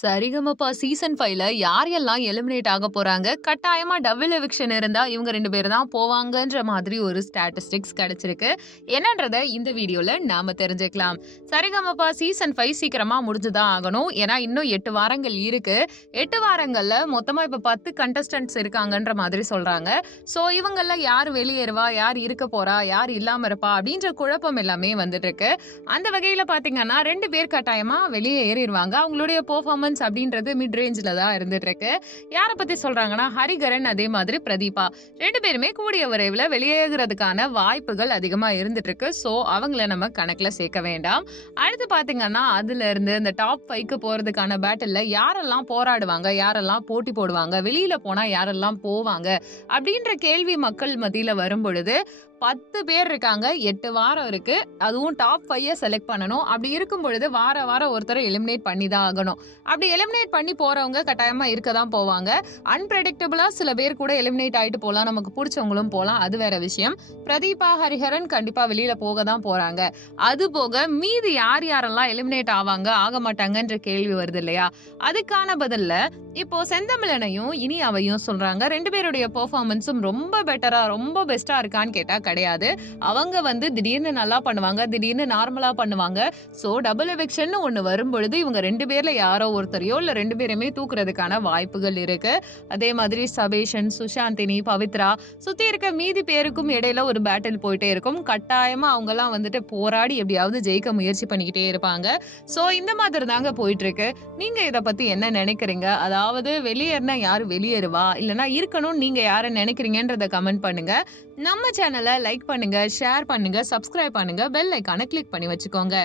Sa Re Ga Ma Pa season 5ல யார் எல்லாம் eliminate ஆக போறாங்க? கட்டாயமா டபுள் எவிக்ஷன் இருந்தா இவங்க 2 பேர் தான் போவாங்கன்ற மாதிரி ஒரு ஸ்டாட்டிஸ்டிக்ஸ் கிடைச்சிருக்கு. என்னன்றத இந்த வீடியோல நாம தெரிஞ்சுக்கலாம். சரிகமபா சீசன் 5 சீக்கிரமா முடிஞ்சு தான் ஆகணும். ஏன்னா இன்னும் 8 வாரங்கள் இருக்கு. 8 வாரங்கள்ல மொத்தமா இப்ப 10 கண்டஸ்டன்ட்ஸ் இருக்காங்கன்ற மாதிரி சொல்றாங்க. சோ இவங்கள்ல யார் வெளியேறுவா? யார் இருக்க போறா? யார் இல்லாம இருப்பா? அப்படின்ற குழப்பம் எல்லாமே வந்துட்டு இருக்கு. அந்த வகையில பாத்தீங்கன்னா 2 பேர் கட்டாயமா வெளியே ஏறிடுவாங்க. அவங்களுடைய பெர்ஃபார்மன்ஸ் அப்படின்றது மிட் ரேஞ்சில தான் இருந்துட்டு இருக்கு. யாரை பத்தி சொல்றாங்கன்னா ஹரிகரன் அதே மாதிரி பிரதீபா 2 பேருமே கூடிய விரைவில் வெளியேறதுக்கான வாய்ப்புகள் அதிகமா இருந்துட்டு இருக்கு. ஸோ அவங்கள நம்ம கணக்குல சேர்க்க வேண்டாம். அடுத்து பாத்தீங்கன்னா அதுல இருந்து இந்த டாப் 5க்கு போறதுக்கான பேட்டில்ல யாரெல்லாம் போராடுவாங்க, யாரெல்லாம் போட்டி போடுவாங்க, வெளியில போனா யாரெல்லாம் போவாங்க அப்படின்ற கேள்வி மக்கள் மத்தியில வரும் பொழுது 10 பேர் இருக்காங்க. 8 வாரம் இருக்கு. அதுவும் டாப் 5 செலக்ட் பண்ணணும். அப்படி இருக்கும் பொழுது வாரம் ஒருத்தரை எலிமினேட் பண்ணி தான் ஆகணும். அப்படி எலிமினேட் பண்ணி போறவங்க கட்டாயமா இருக்க தான் போவாங்க. அன்பிரெடிக்டபிளா சில பேர் கூட எலிமினேட் ஆயிட்டு போலாம். நமக்கு பிடிச்சவங்களும் போலாம். அது வேற விஷயம். பிரதீபா, ஹரிஹரன் கண்டிப்பா வெளியில போக தான் போறாங்க. அது போக மீதி யார் யாரெல்லாம் எலிமினேட் ஆவாங்க, ஆக மாட்டாங்கன்ற கேள்வி வருது இல்லையா? அதுக்கான பதில்ல இப்போ செந்தமிழனையும் இனியாவையும் சொல்றாங்க. 2 பேருடைய பெர்ஃபார்மன்ஸும் ரொம்ப பெட்டரா, ரொம்ப பெஸ்டா இருக்கான்னு கேட்டா கிடையாது. அவங்க திடீர்னு நல்லா பண்ணுவாங்க, திடீர்னு நார்மலா பண்ணுவாங்க. சோ டபுள் எவிக்ஷன் ஒண்ணு வரும்பொழுது இவங்க 2 பேர்ல யாரோ ஒருத்தரையோ இல்ல 2 பேருமே தூக்குறதுக்கான வாய்ப்புகள் இருக்கு. அதே மாதிரி சபேஷன், சுஷாந்தினி, பவித்ரா சுத்தி இருக்க மீதி பேருக்கும் இடையில ஒரு பேட்டில் போயிட்டே இருக்கும். கட்டாயமா அவங்க எல்லாம் போராடி எப்படியாவது ஜெயிக்க முயற்சி பண்ணிக்கிட்டே இருப்பாங்க. சோ இந்த மாதிரி தாங்க போயிட்டு இருக்கு. நீங்க இத பத்தி என்ன நினைக்கிறீங்க? அதாவது வெளியேறினா யாரு வெளியேறுவா? இல்லனா இருக்கணும் நீங்க யாரை நினைக்கிறீங்கன்றத கமெண்ட் பண்ணுங்க. நம்ம சேனலை லைக் பண்ணுங்க, ஷேர் பண்ணுங்க, சப்ஸ்கிரைப் பண்ணுங்க, பெல் ஐகானை கிளிக் பண்ணி வச்சுக்கோங்க.